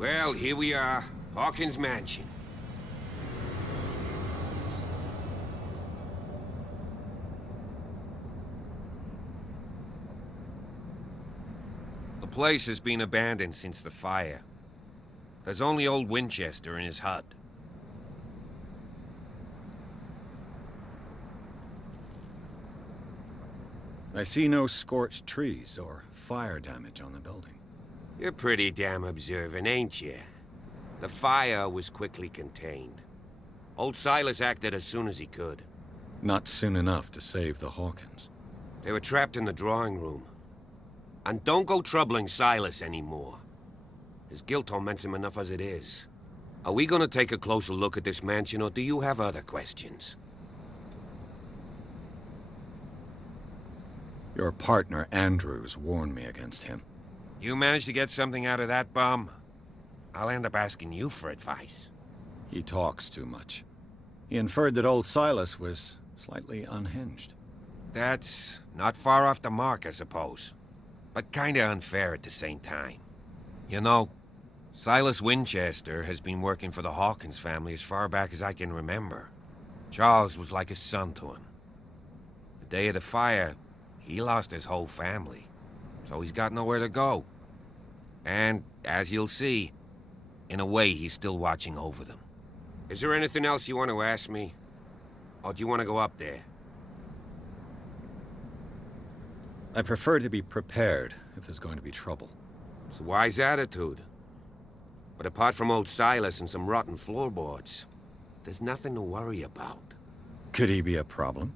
Well, here we are. Hawkins Mansion. The place has been abandoned since the fire. There's only old Winchester in his hut. I see no scorched trees or fire damage on the building. You're pretty damn observant, ain't you? The fire was quickly contained. Old Silas acted as soon as he could. Not soon enough to save the Hawkins. They were trapped in the drawing room. And don't go troubling Silas anymore. His guilt torments him enough as it is. Are we gonna take a closer look at this mansion, or do you have other questions? Your partner, Andrews, warned me against him. You managed to get something out of that bum? I'll end up asking you for advice. He talks too much. He inferred that old Silas was slightly unhinged. That's not far off the mark, I suppose. But kinda unfair at the same time. You know, Silas Winchester has been working for the Hawkins family as far back as I can remember. Charles was like a son to him. The day of the fire, he lost his whole family. So he's got nowhere to go. And, as you'll see, in a way, he's still watching over them. Is there anything else you want to ask me? Or do you want to go up there? I prefer to be prepared if there's going to be trouble. It's a wise attitude. But apart from old Silas and some rotten floorboards, there's nothing to worry about. Could he be a problem?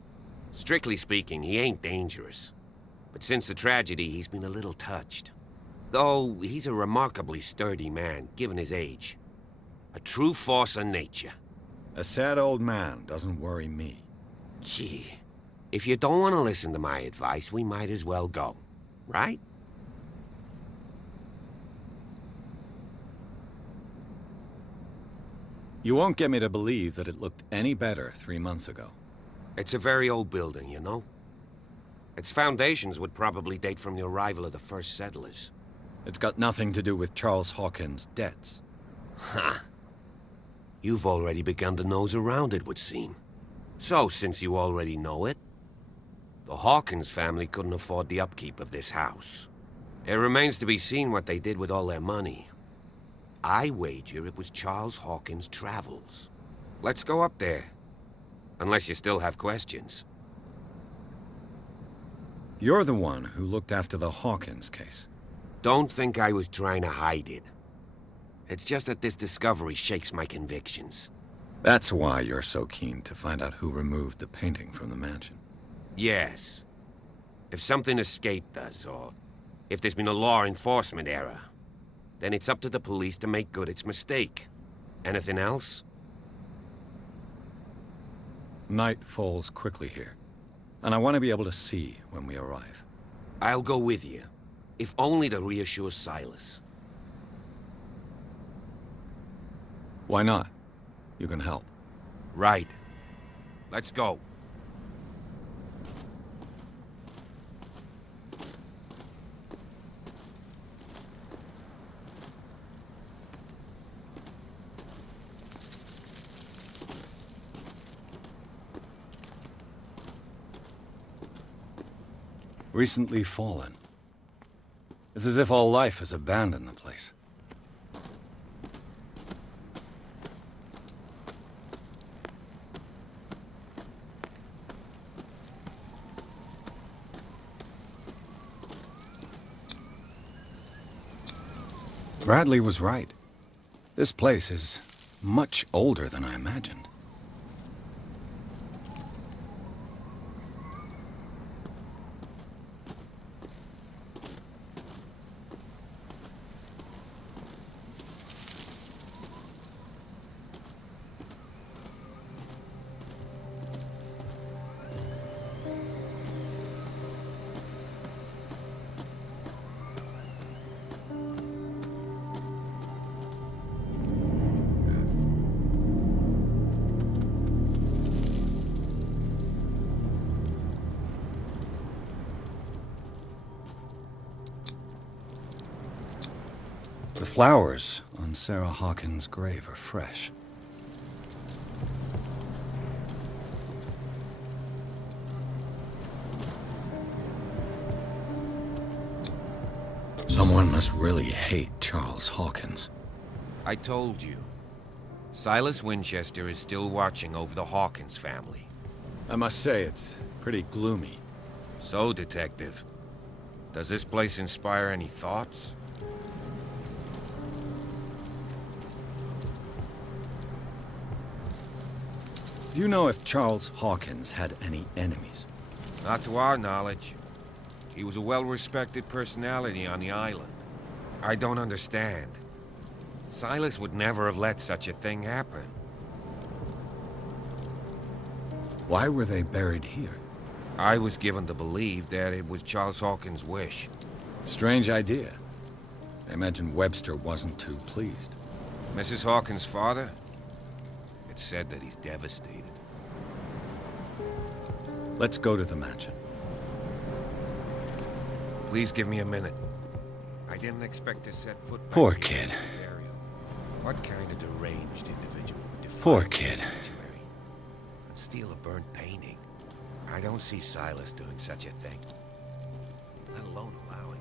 Strictly speaking, he ain't dangerous. But since the tragedy, he's been a little touched. Though, he's a remarkably sturdy man, given his age. A true force of nature. A sad old man doesn't worry me. Gee, if you don't want to listen to my advice, we might as well go. Right? You won't get me to believe that it looked any better 3 months ago. It's a very old building, you know? Its foundations would probably date from the arrival of the first settlers. It's got nothing to do with Charles Hawkins' debts. Huh. You've already begun to nose around, it would seem. So, since you already know it, the Hawkins family couldn't afford the upkeep of this house. It remains to be seen what they did with all their money. I wager it was Charles Hawkins' travels. Let's go up there. Unless you still have questions. You're the one who looked after the Hawkins case. Don't think I was trying to hide it. It's just that this discovery shakes my convictions. That's why you're so keen to find out who removed the painting from the mansion. Yes. If something escaped us, or if there's been a law enforcement error, then it's up to the police to make good its mistake. Anything else? Night falls quickly here, and I want to be able to see when we arrive. I'll go with you, if only to reassure Silas. Why not? You can help. Right. Let's go. Recently fallen. It's as if all life has abandoned the place. Bradley was right. This place is much older than I imagined. The flowers on from Sarah Hawkins' grave are fresh. Someone must really hate Charles Hawkins. I told you. Silas Winchester is still watching over the Hawkins family. I must say, it's pretty gloomy. So, Detective, does this place inspire any thoughts? Do you know if Charles Hawkins had any enemies? Not to our knowledge. He was a well-respected personality on the island. I don't understand. Silas would never have let such a thing happen. Why were they buried here? I was given to believe that it was Charles Hawkins' wish. Strange idea. I imagine Webster wasn't too pleased. Mrs. Hawkins' father? It's said that he's devastated. Let's go to the mansion. Please give me a minute. I didn't expect to set foot back Poor here kid. in the area. What kind of deranged individual would defile Poor the kid. sanctuary and steal a burnt painting? I don't see Silas doing such a thing, let alone allowing it.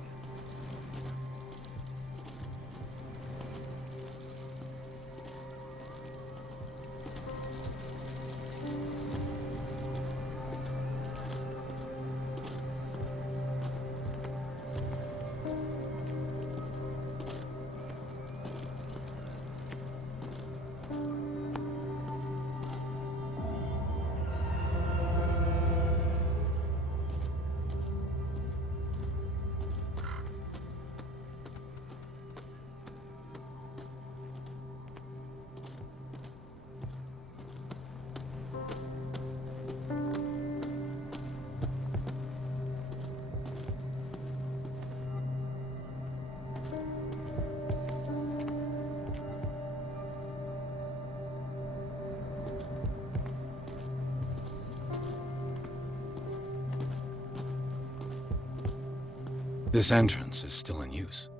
This entrance is still in use.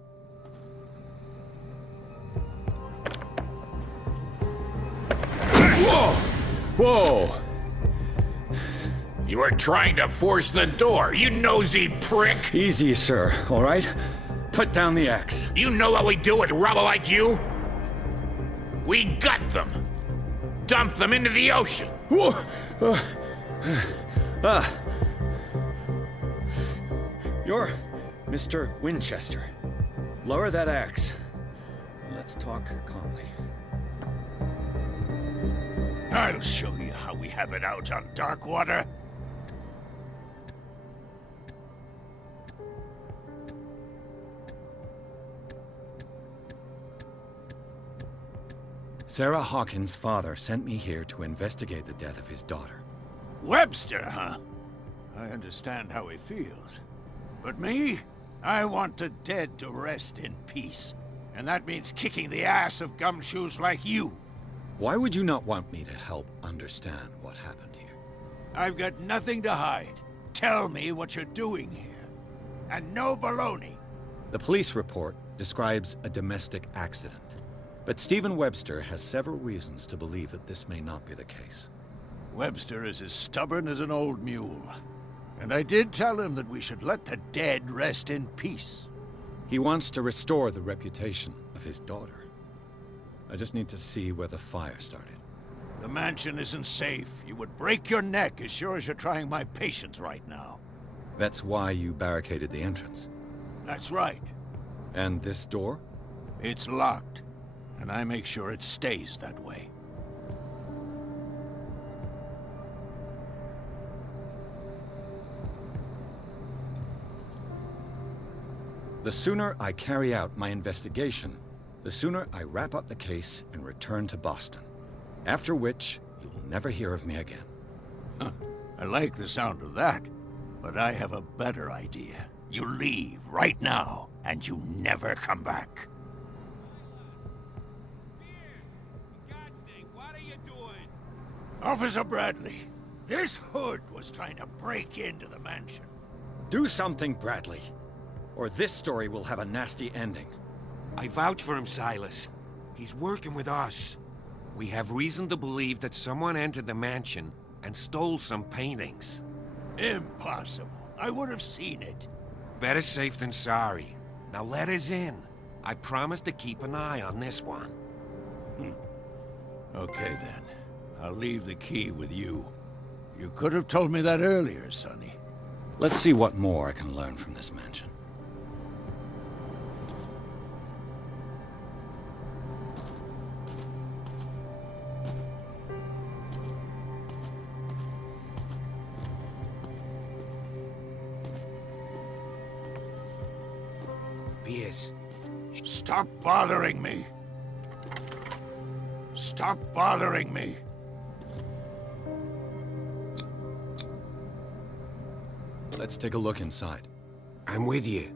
Whoa! Whoa! You were trying to force the door, you nosy prick! Easy, sir, all right? Put down the axe. You know what we do with rubble like you? We gut them. Dump them into the ocean. Whoa! You're Mr. Winchester. Lower that axe. Let's talk calmly. I'll show you how we have it out on Darkwater. Sarah Hawkins' father sent me here to investigate the death of his daughter. Webster, huh? I understand how he feels. But me? I want the dead to rest in peace. And that means kicking the ass of gumshoes like you. Why would you not want me to help understand what happened here? I've got nothing to hide. Tell me what you're doing here. And no baloney. The police report describes a domestic accident. But Stephen Webster has several reasons to believe that this may not be the case. Webster is as stubborn as an old mule. And I did tell him that we should let the dead rest in peace. He wants to restore the reputation of his daughter. I just need to see where the fire started. The mansion isn't safe. You would break your neck as sure as you're trying my patience right now. That's why you barricaded the entrance. That's right. And this door? It's locked. And I make sure it stays that way. The sooner I carry out my investigation, the sooner I wrap up the case and return to Boston. After which, you will never hear of me again. I like the sound of that, but I have a better idea. You leave right now, and you never come back. What are you doing? Officer Bradley, this hood was trying to break into the mansion. Do something, Bradley, or this story will have a nasty ending. I vouch for him, Silas. He's working with us. We have reason to believe that someone entered the mansion and stole some paintings. Impossible. I would have seen it. Better safe than sorry. Now let us in. I promise to keep an eye on this one. Okay then. I'll leave the key with you. You could have told me that earlier, Sonny. Let's see what more I can learn from this mansion. Piers. Stop bothering me! Stop bothering me! Let's take a look inside. I'm with you.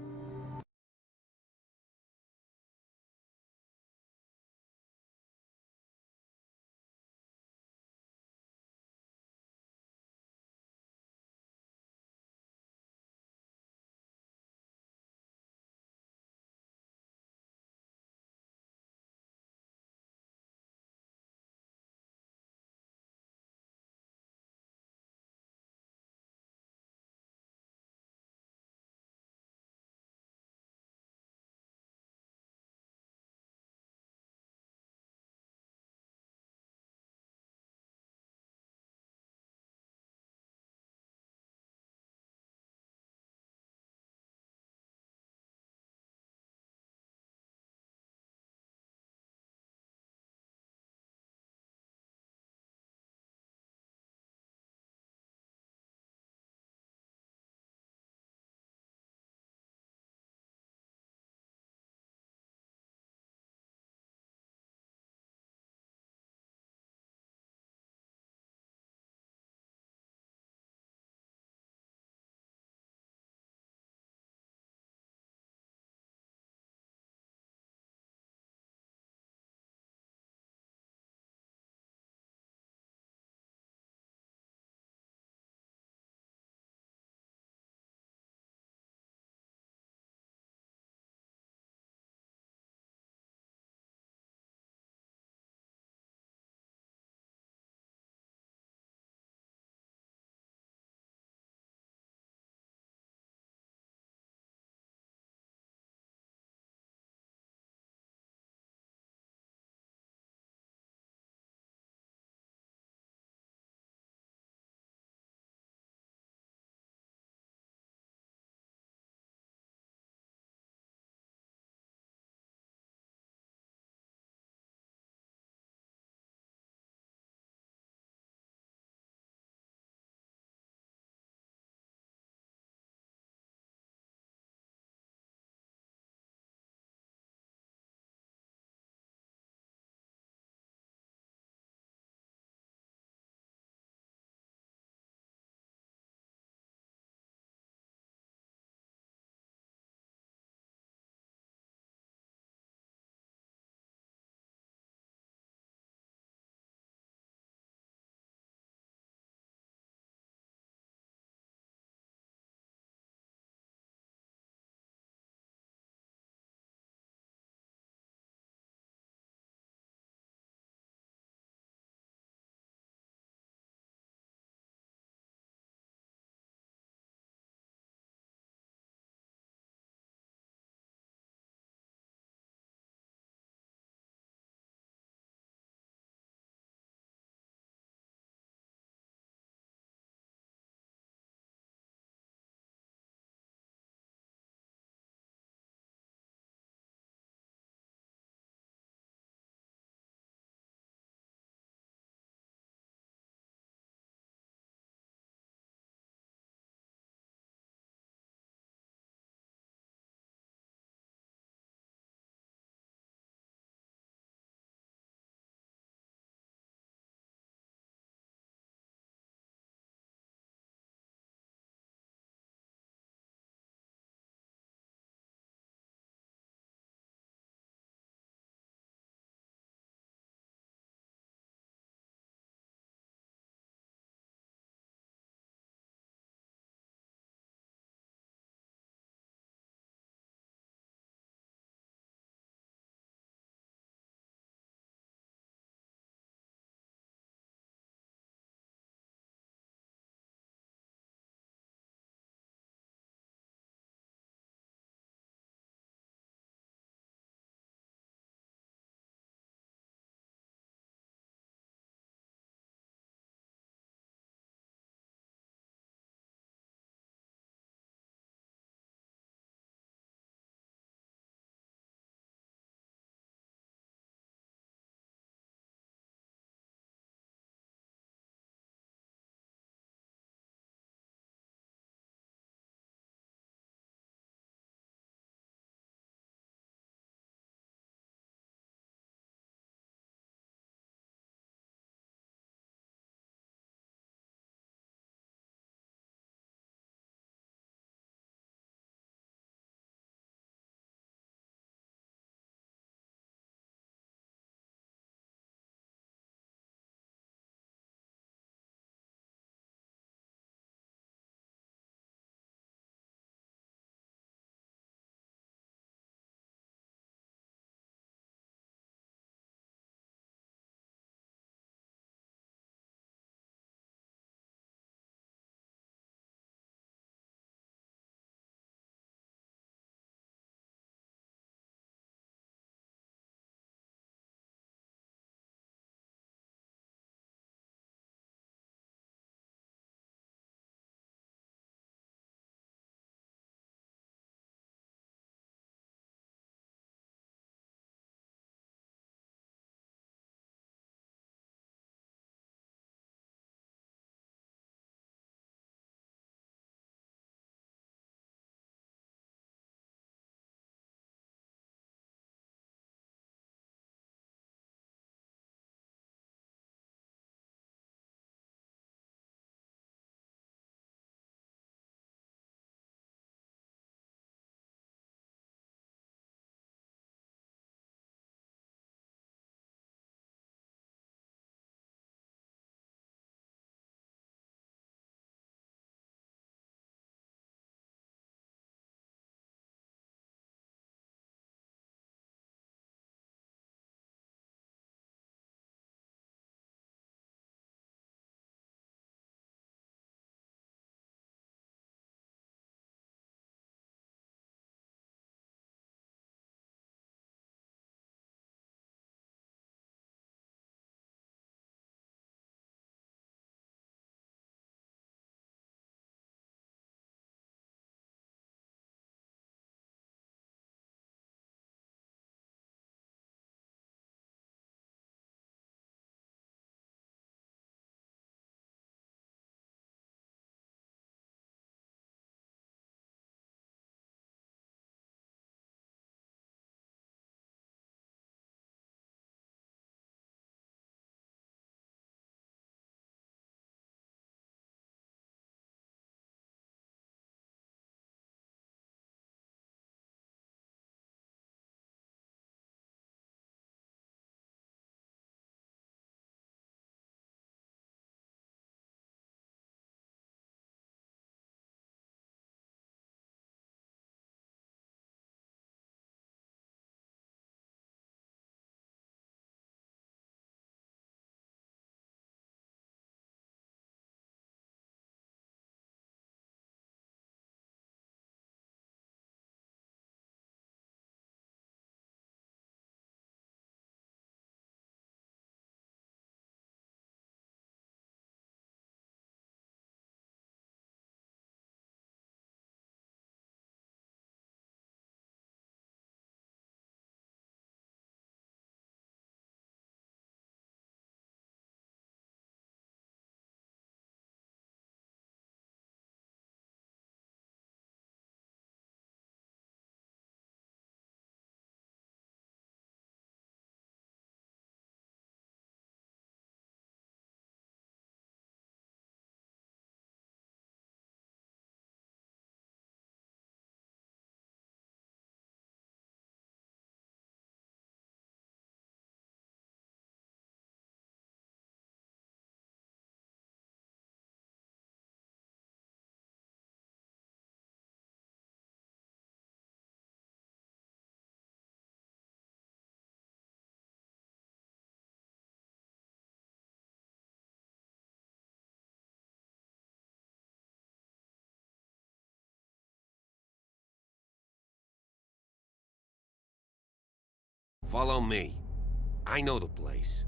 Follow me. I know the place.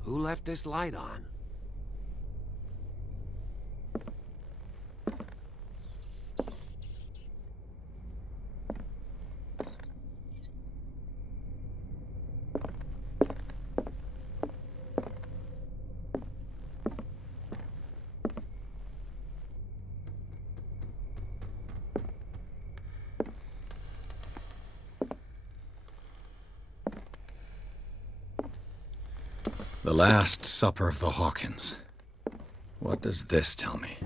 Who left this light on? The Last Supper of the Hawkins. What does this tell me?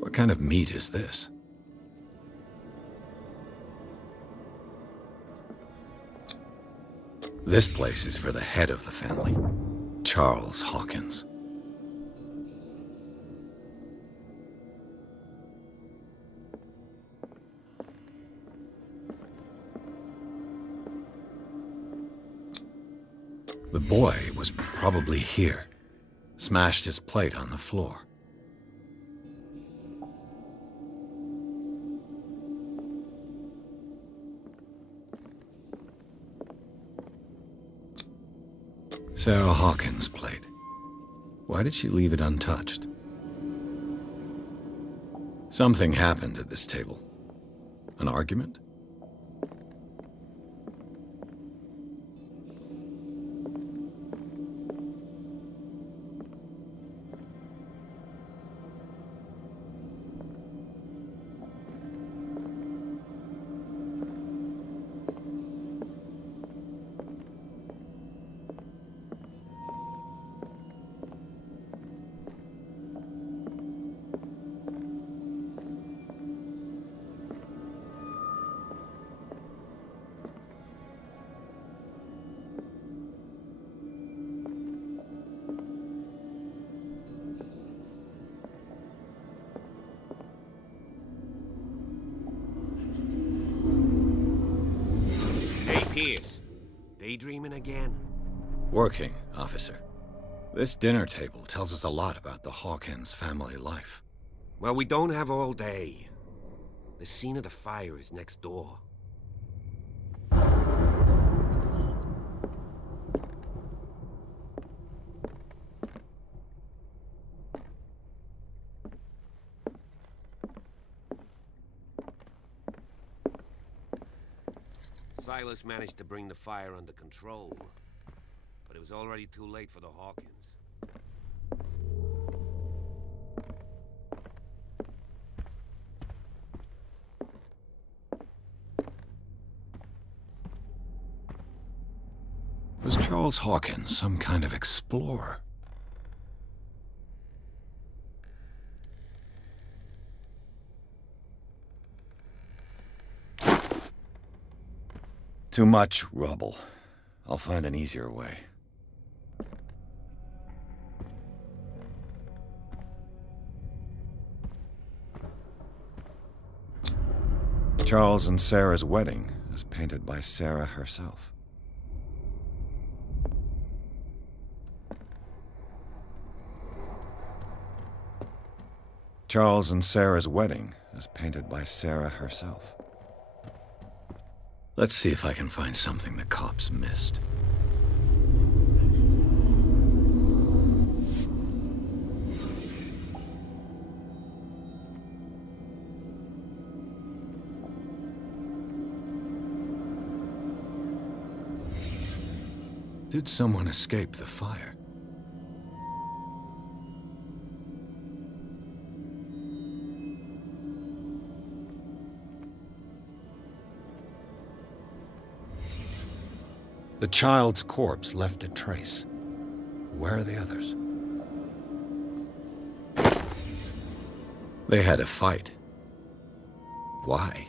What kind of meat is this? This place is for the head of the family, Charles Hawkins. The boy was probably here, smashed his plate on the floor. Sarah Hawkins' plate. Why did she leave it untouched? Something happened at this table. An argument? Pierce, daydreaming again? Working, officer. This dinner table tells us a lot about the Hawkins family life. Well, we don't have all day. The scene of the fire is next door. Silas managed to bring the fire under control, but it was already too late for the Hawkins. Was Charles Hawkins some kind of explorer? Too much rubble. I'll find an easier way. Charles and Sarah's wedding is painted by Sarah herself. Charles and Sarah's wedding is painted by Sarah herself. Let's see if I can find something the cops missed. Did someone escape the fire? The child's corpse left a trace. Where are the others? They had a fight. Why?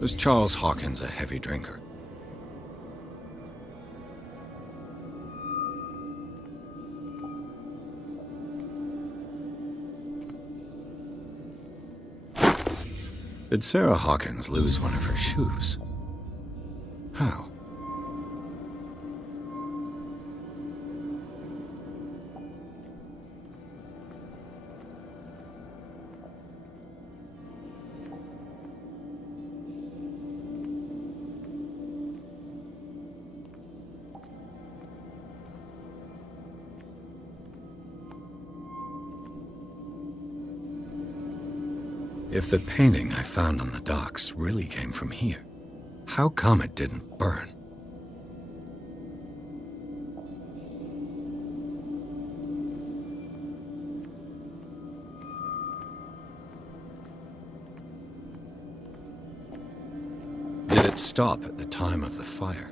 Was Charles Hawkins a heavy drinker? Did Sarah Hawkins lose one of her shoes? How? If the painting I found on the docks really came from here, how come it didn't burn? Did it stop at the time of the fire?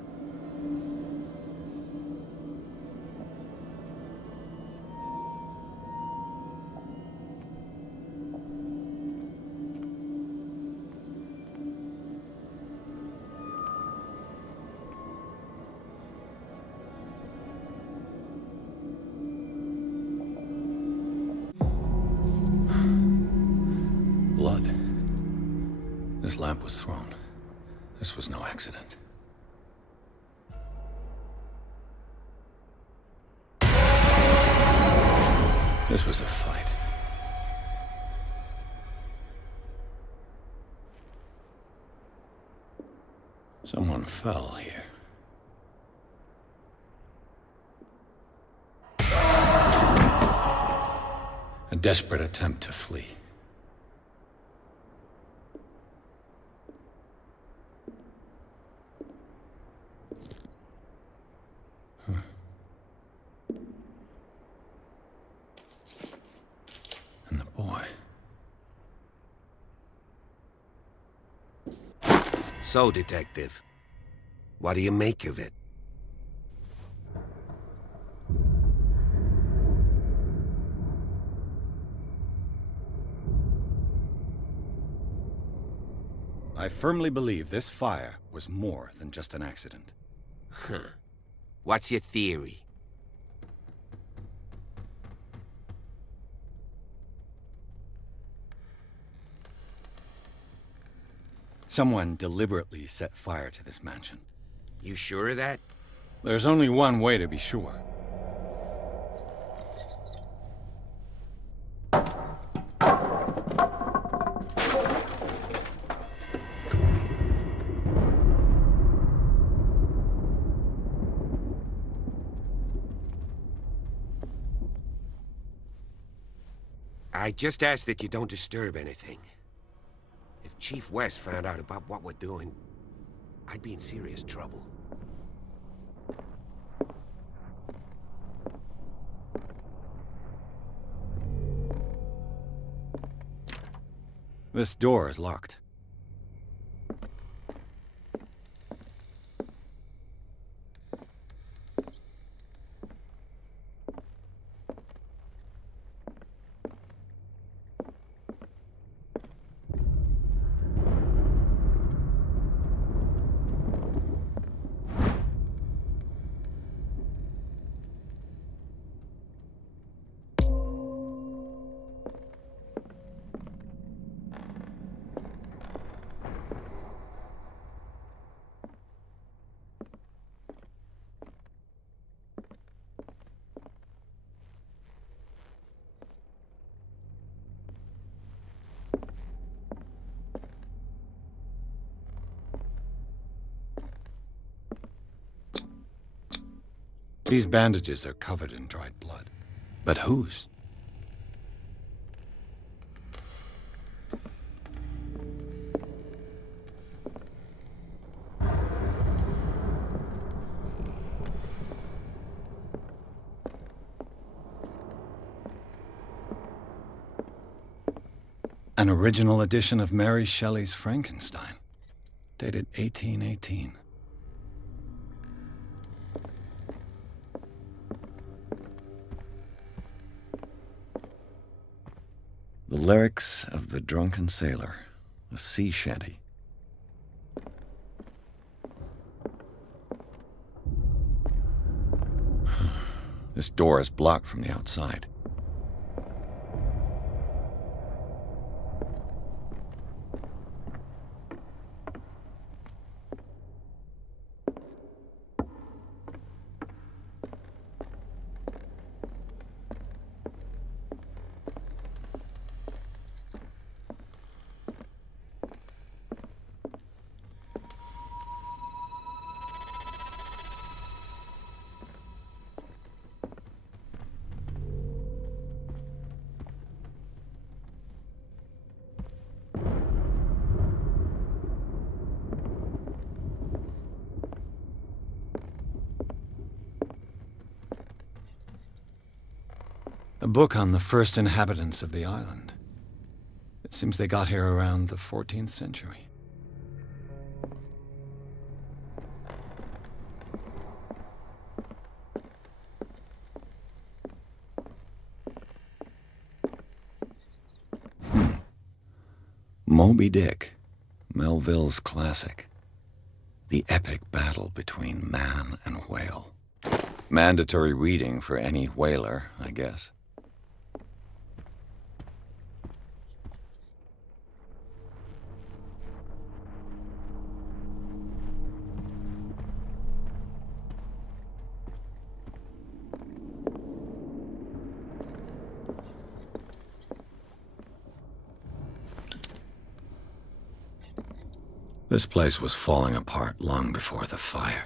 Blood. This lamp was thrown. This was no accident. This was a fight. Someone fell here. A desperate attempt to flee. And the boy. So, Detective, what do you make of it? I firmly believe this fire was more than just an accident. Huh. What's your theory? Someone deliberately set fire to this mansion. You sure of that? There's only one way to be sure. I just ask that you don't disturb anything. If Chief West found out about what we're doing, I'd be in serious trouble. This door is locked. These bandages are covered in dried blood. But whose? An original edition of Mary Shelley's Frankenstein, dated 1818. The lyrics of the drunken sailor, a sea shanty. This door is blocked from the outside. A book on the first inhabitants of the island. It seems they got here around the 14th century. Moby Dick, Melville's classic. The epic battle between man and whale. Mandatory reading for any whaler, I guess. This place was falling apart long before the fire.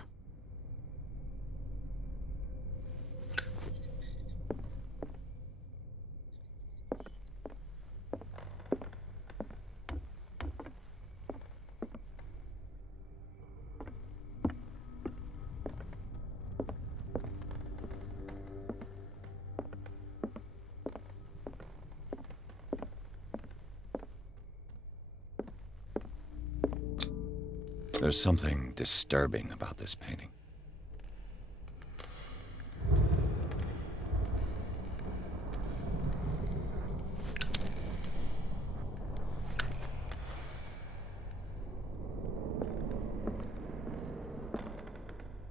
There's something disturbing about this painting.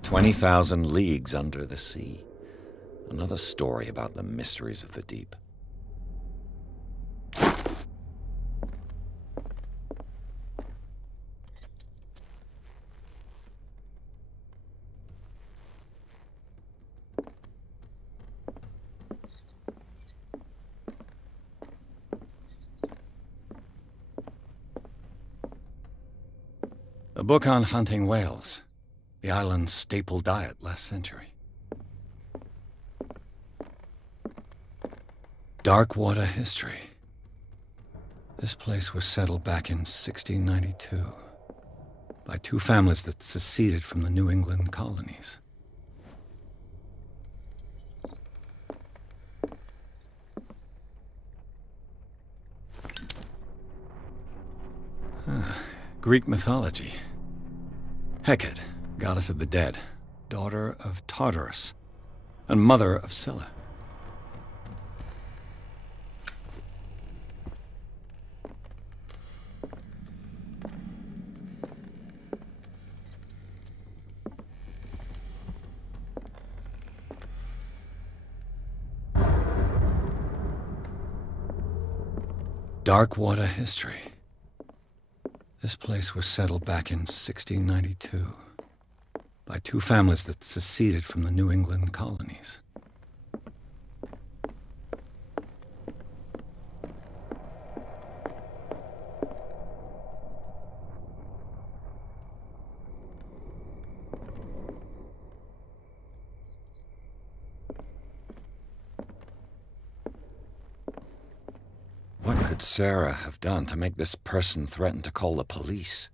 "20,000 Leagues Under the Sea." Another story about the mysteries of the deep. A book on hunting whales, the island's staple diet last century. Dark water history. This place was settled back in 1692 by two families that seceded from the New England colonies. Greek mythology. Hecate, goddess of the dead, daughter of Tartarus, and mother of Scylla. Dark water history. This place was settled back in 1692 by two families that seceded from the New England colonies. What could Sarah have done to make this person threaten to call the police?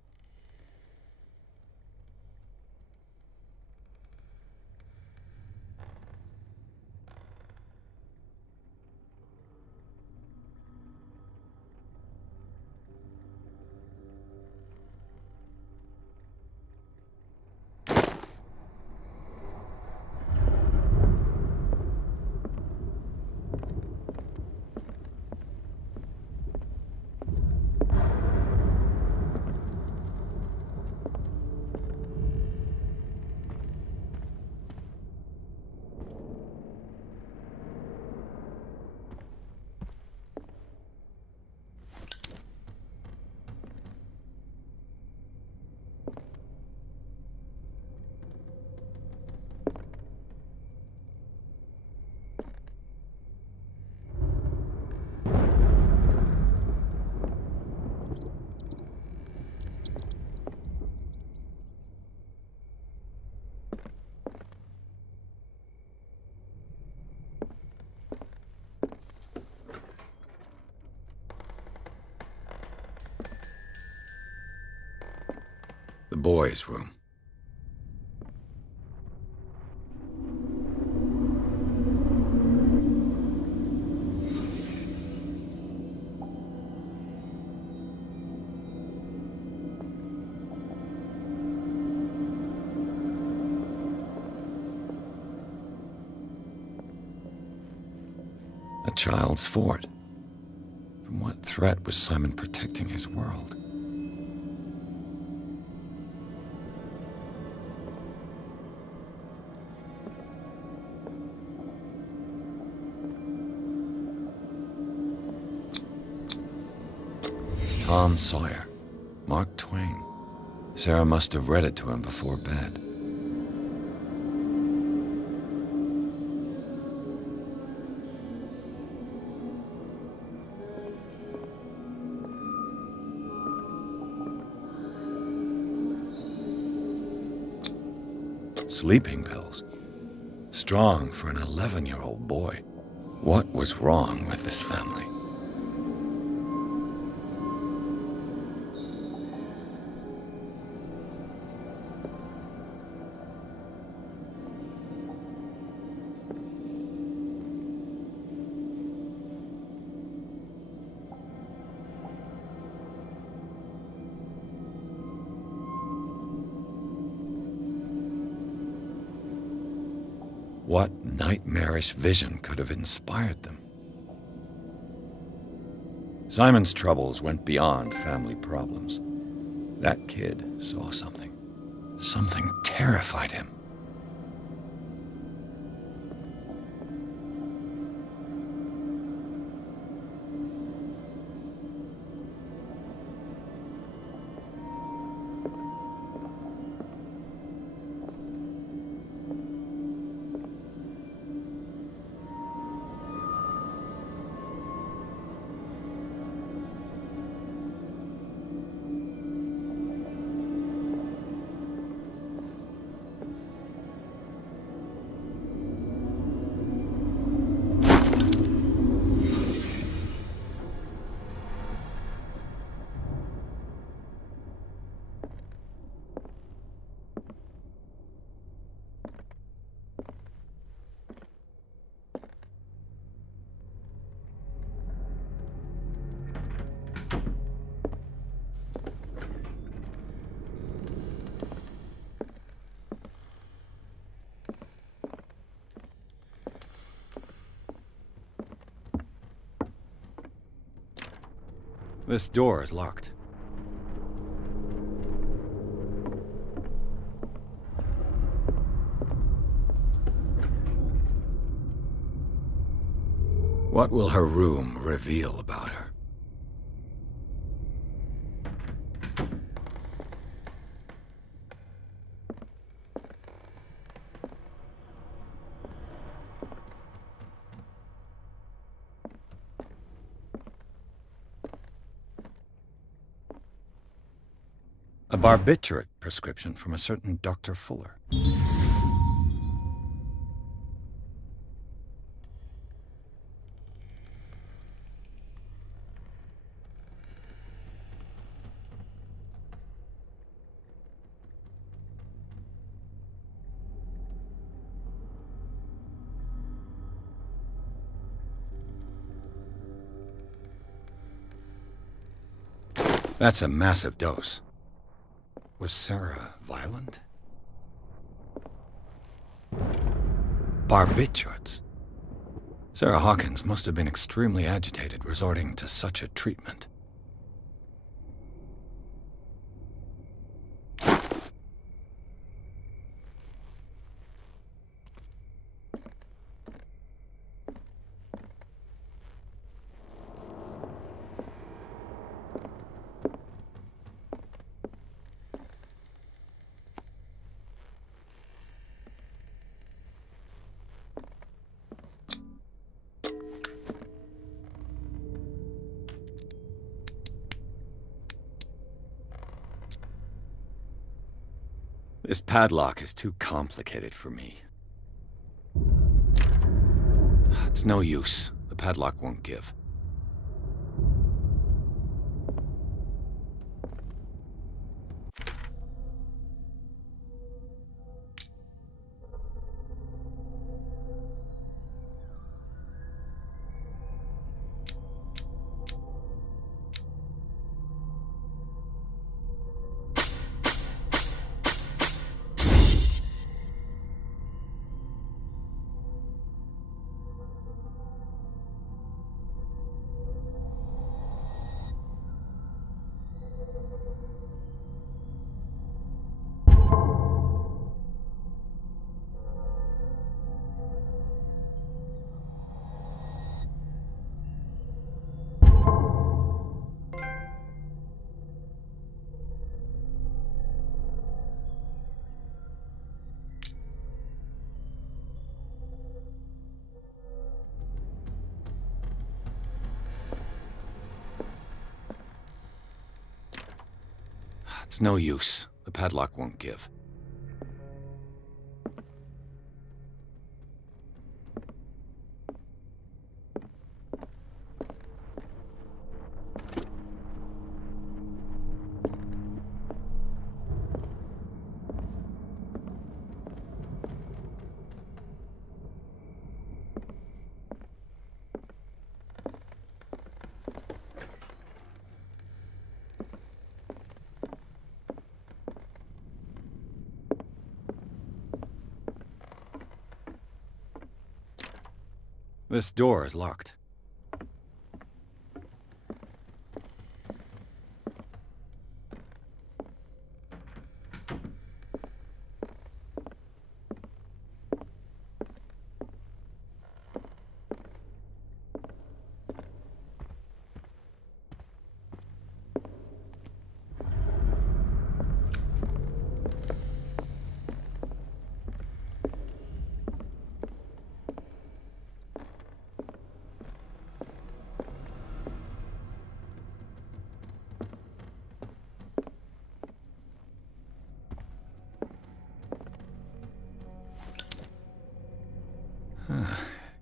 The boys' room. A child's fort. From what threat was Simon protecting his world? Tom Sawyer. Mark Twain. Sarah must have read it to him before bed. Sleeping pills. Strong for an 11-year-old boy. What was wrong with this family? What nightmarish vision could have inspired them? Simon's troubles went beyond family problems. That kid saw something. Something terrified him. This door is locked. What will her room reveal about her? A barbiturate prescription from a certain Dr. Fuller. That's a massive dose. Was Sarah violent? Barbiturates. Sarah Hawkins must have been extremely agitated, resorting to such a treatment. This padlock is too complicated for me. It's no use. The padlock won't give. It's no use. The padlock won't give. This door is locked.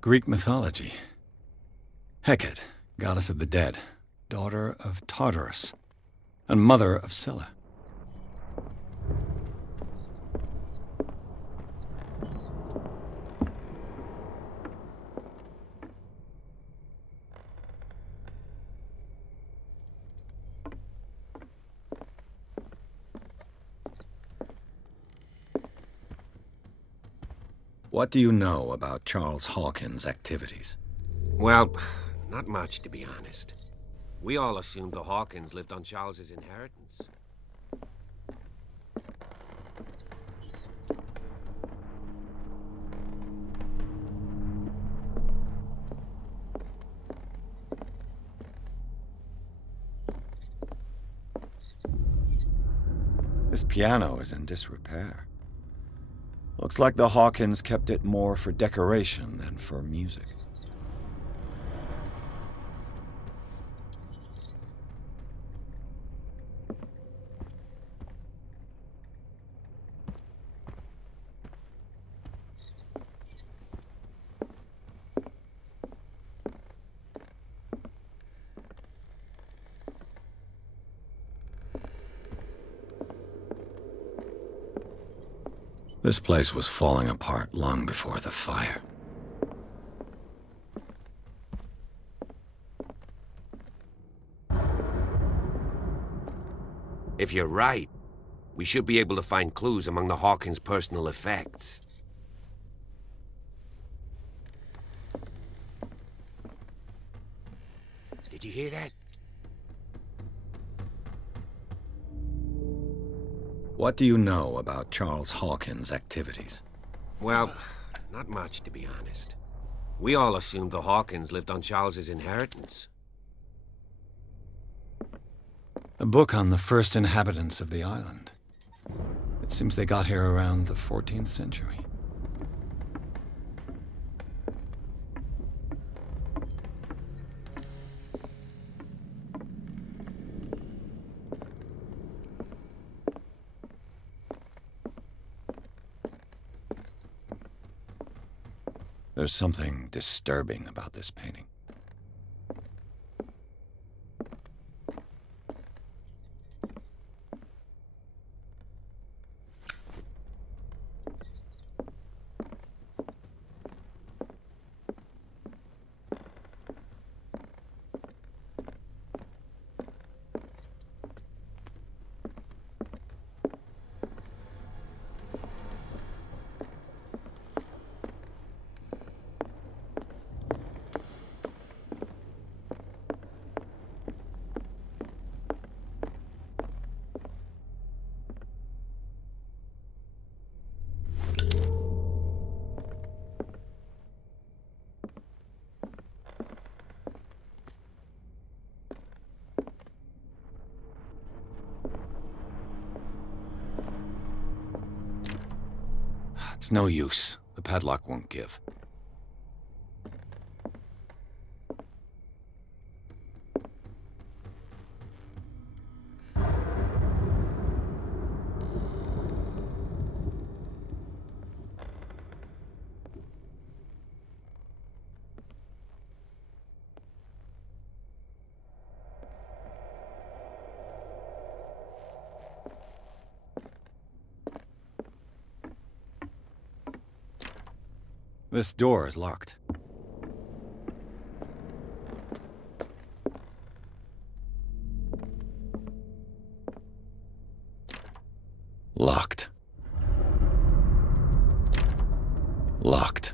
Greek mythology. Hecate, goddess of the dead, daughter of Tartarus, and mother of Scylla. What do you know about Charles Hawkins' activities? Well, not much, to be honest. We all assumed the Hawkins lived on Charles's inheritance. This piano is in disrepair. Looks like the Hawkins kept it more for decoration than for music. This place was falling apart long before the fire. If you're right, we should be able to find clues among the Hawkins' personal effects. Did you hear that? What do you know about Charles Hawkins' activities? Well, not much, to be honest. We all assumed the Hawkins lived on Charles's inheritance. A book on the first inhabitants of the island. It seems they got here around the 14th century. There's something disturbing about this painting. It's no use. The padlock won't give. This door is locked. Locked. Locked.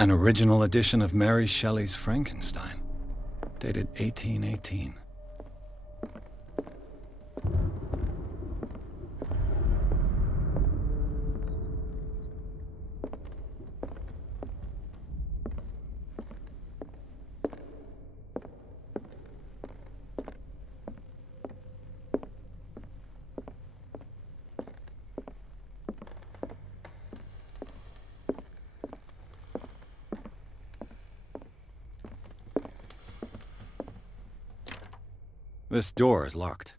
An original edition of Mary Shelley's Frankenstein, dated 1818. This door is locked.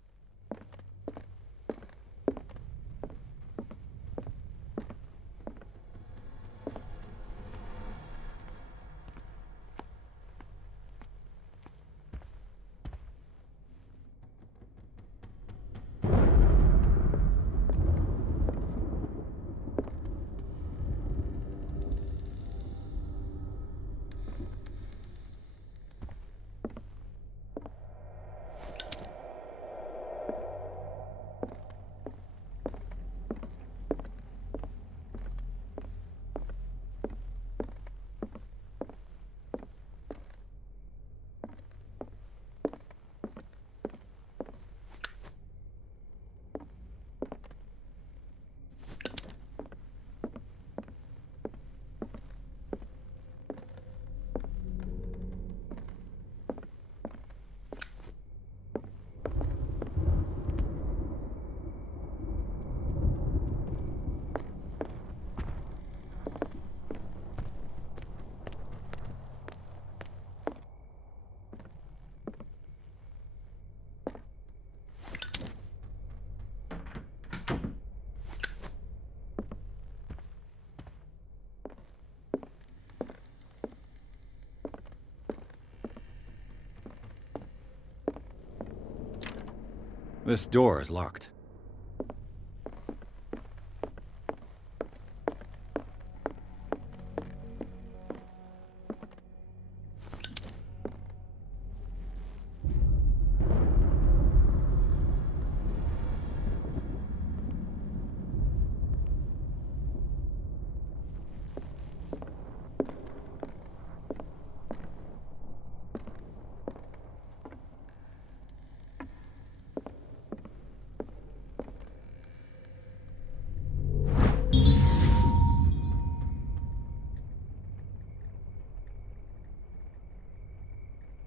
This door is locked.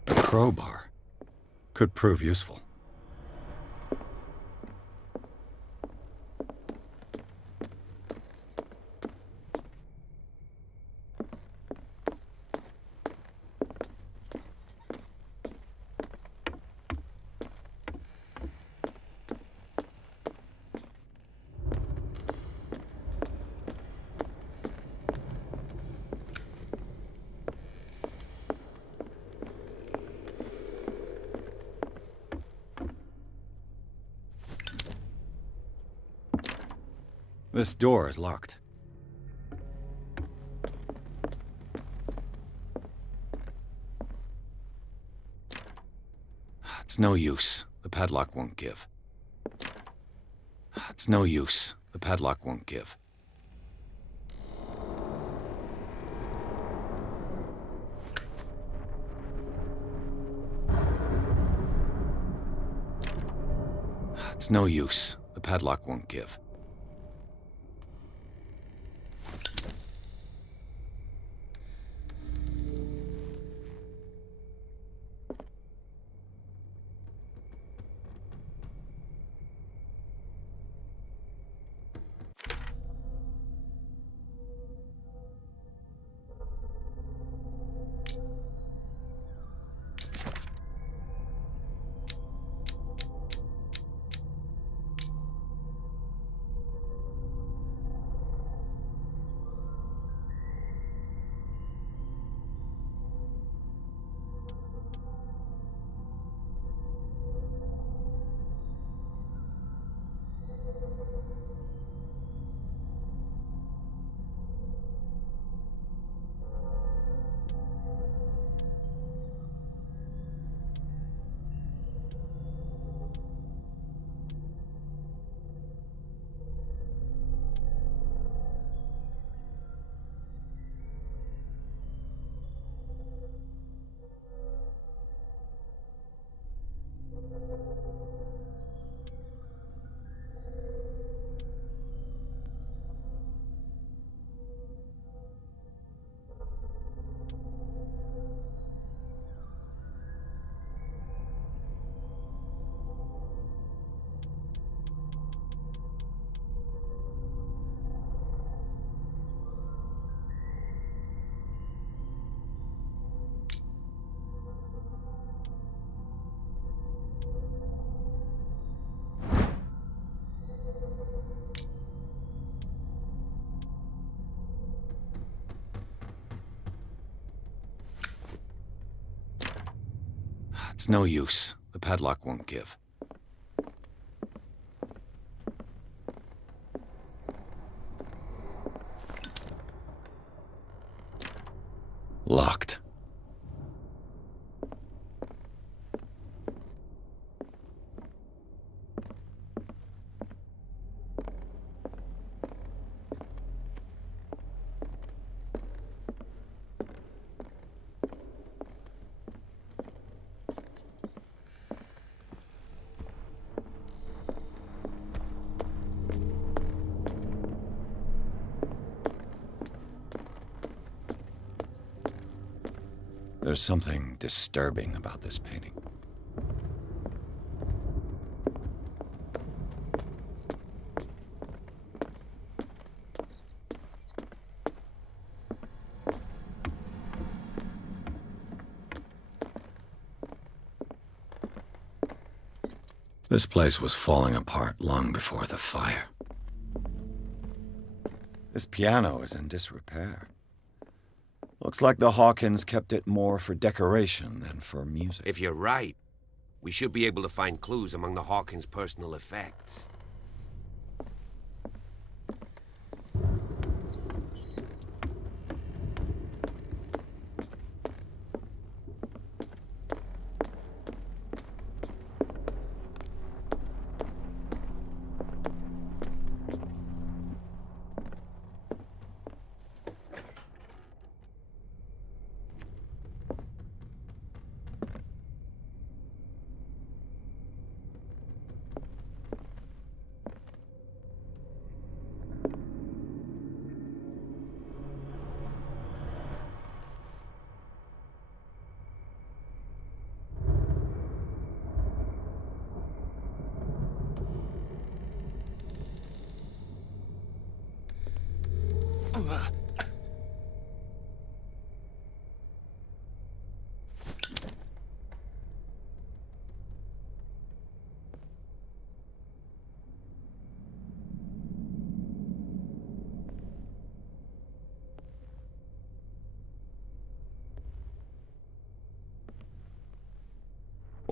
A crowbar could prove useful. This door is locked. It's no use. The padlock won't give. It's no use. The padlock won't give. It's no use. The padlock won't give. It's no use. The padlock won't give. Locked. There's something disturbing about this painting. This place was falling apart long before the fire. This piano is in disrepair. Looks like the Hawkins kept it more for decoration than for music. If you're right, we should be able to find clues among the Hawkins' personal effects.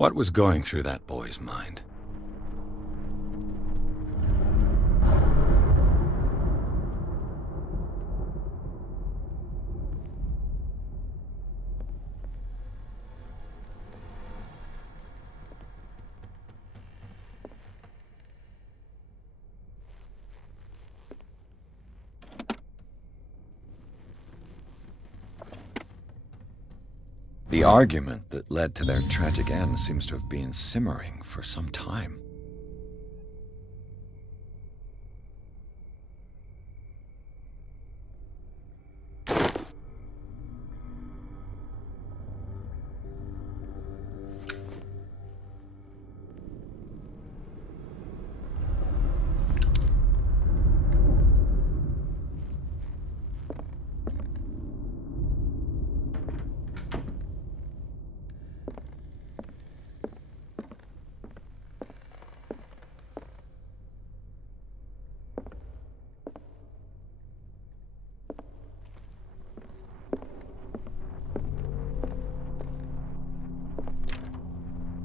What was going through that boy's mind? The argument that led to their tragic end seems to have been simmering for some time.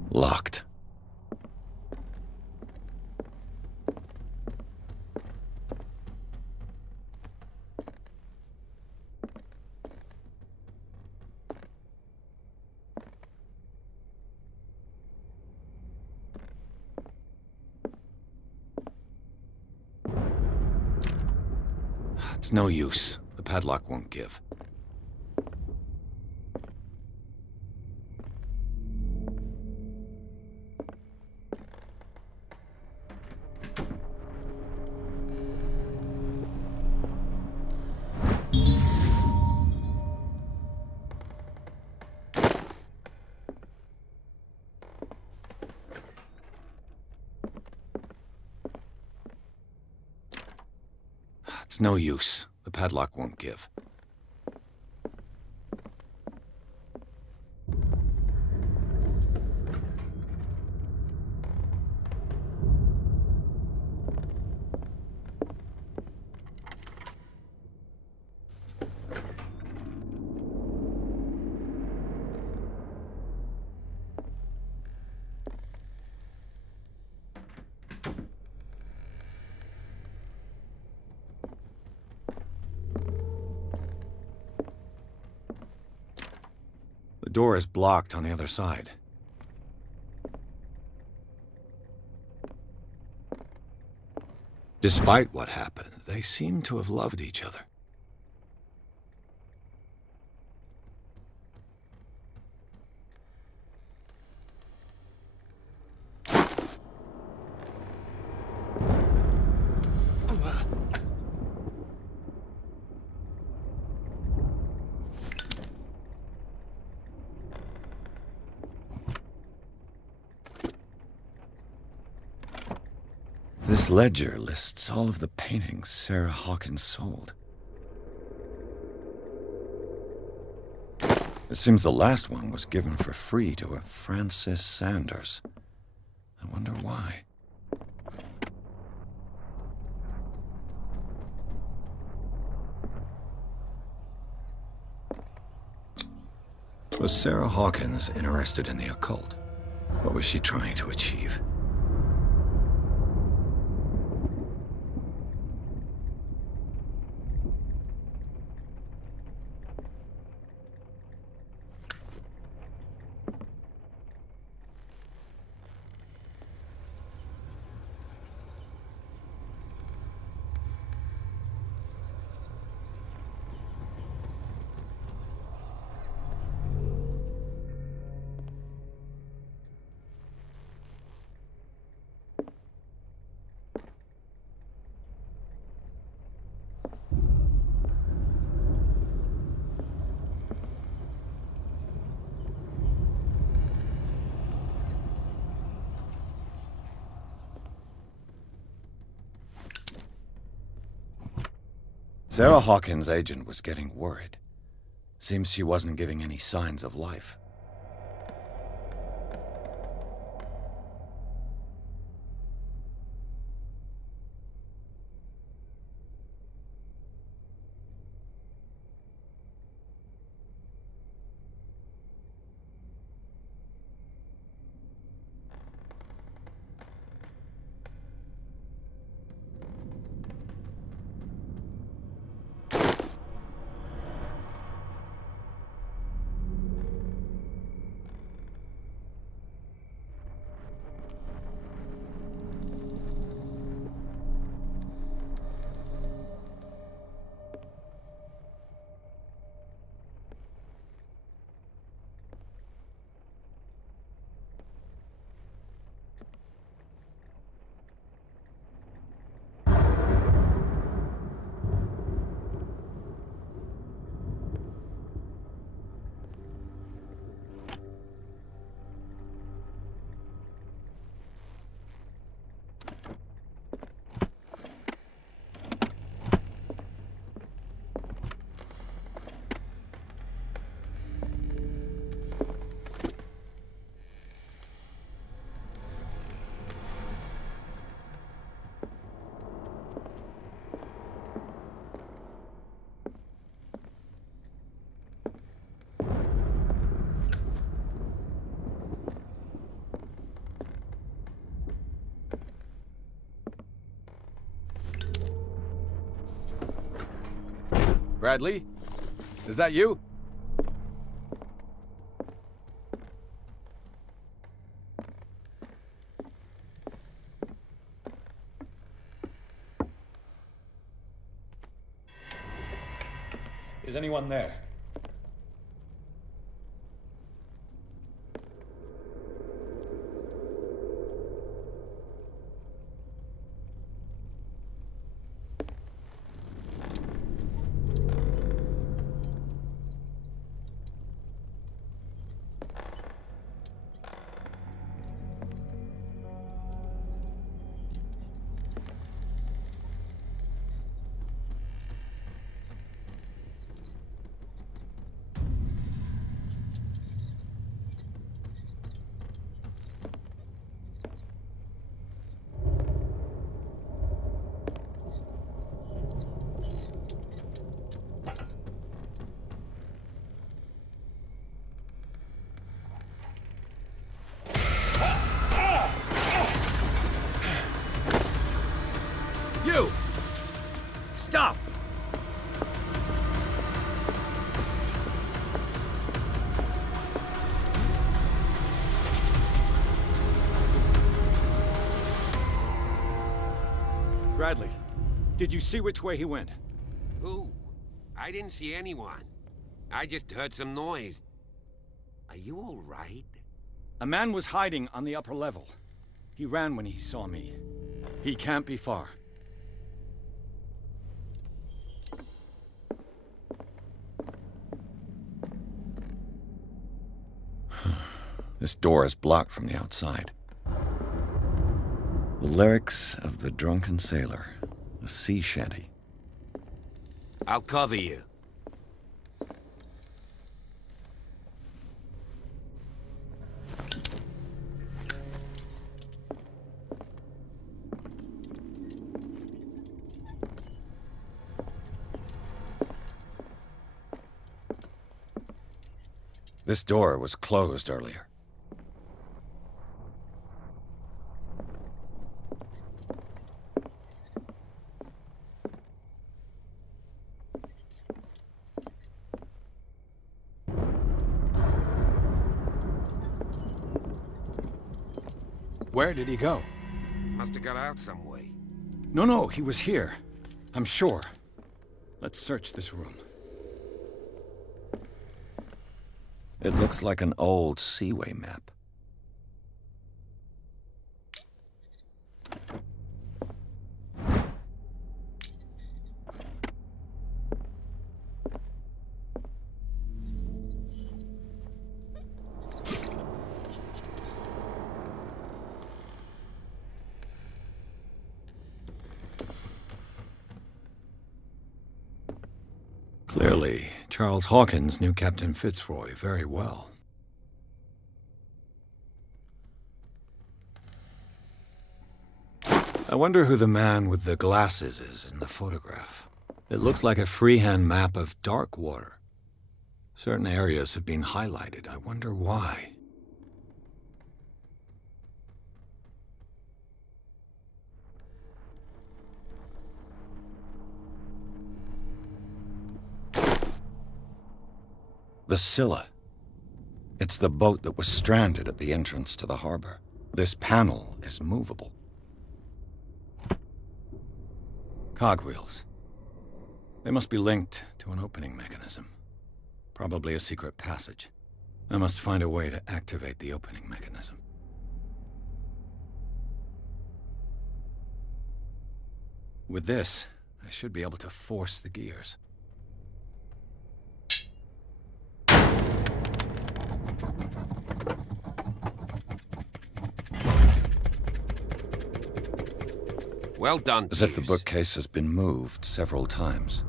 Locked. It's no use. The padlock won't give. It's no use. The padlock won't give. The door is blocked on the other side. Despite what happened, they seem to have loved each other. This ledger lists all of the paintings Sarah Hawkins sold. It seems the last one was given for free to a Francis Sanders. I wonder why. Was Sarah Hawkins interested in the occult? What was she trying to achieve? Sarah Hawkins' agent was getting worried. Seems she wasn't giving any signs of life. Bradley? Is that you? Is anyone there? You! Stop! Bradley, did you see which way he went? Who? I didn't see anyone. I just heard some noise. Are you all right? A man was hiding on the upper level. He ran when he saw me. He can't be far. This door is blocked from the outside. The lyrics of the drunken sailor, a sea shanty. I'll cover you. This door was closed earlier. Where did he go? Must have got out some way. No, he was here. I'm sure. Let's search this room. It looks like an old seaway map. Clearly, Charles Hawkins knew Captain Fitzroy very well. I wonder who the man with the glasses is in the photograph. It looks like a freehand map of dark water. Certain areas have been highlighted. I wonder why. The Scylla. It's the boat that was stranded at the entrance to the harbor. This panel is movable. Cogwheels. They must be linked to an opening mechanism. Probably a secret passage. I must find a way to activate the opening mechanism. With this, I should be able to force the gears. Well done, As if the Pierce. bookcase has been moved several times.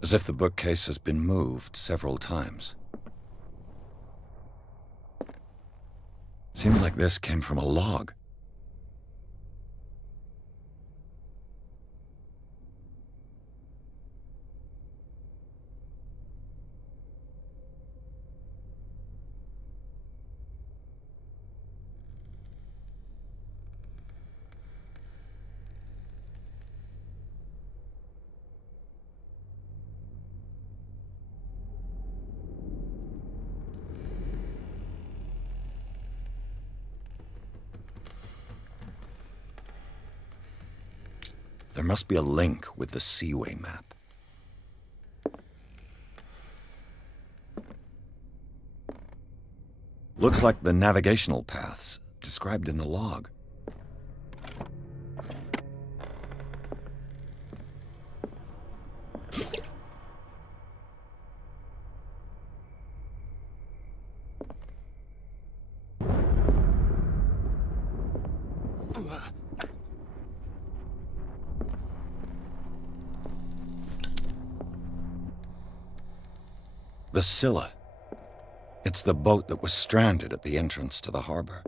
As if the bookcase has been moved several times. Seems like this came from a log. There must be a link with the Seaway map. Looks like the navigational paths described in the log. The Scylla. It's the boat that was stranded at the entrance to the harbor.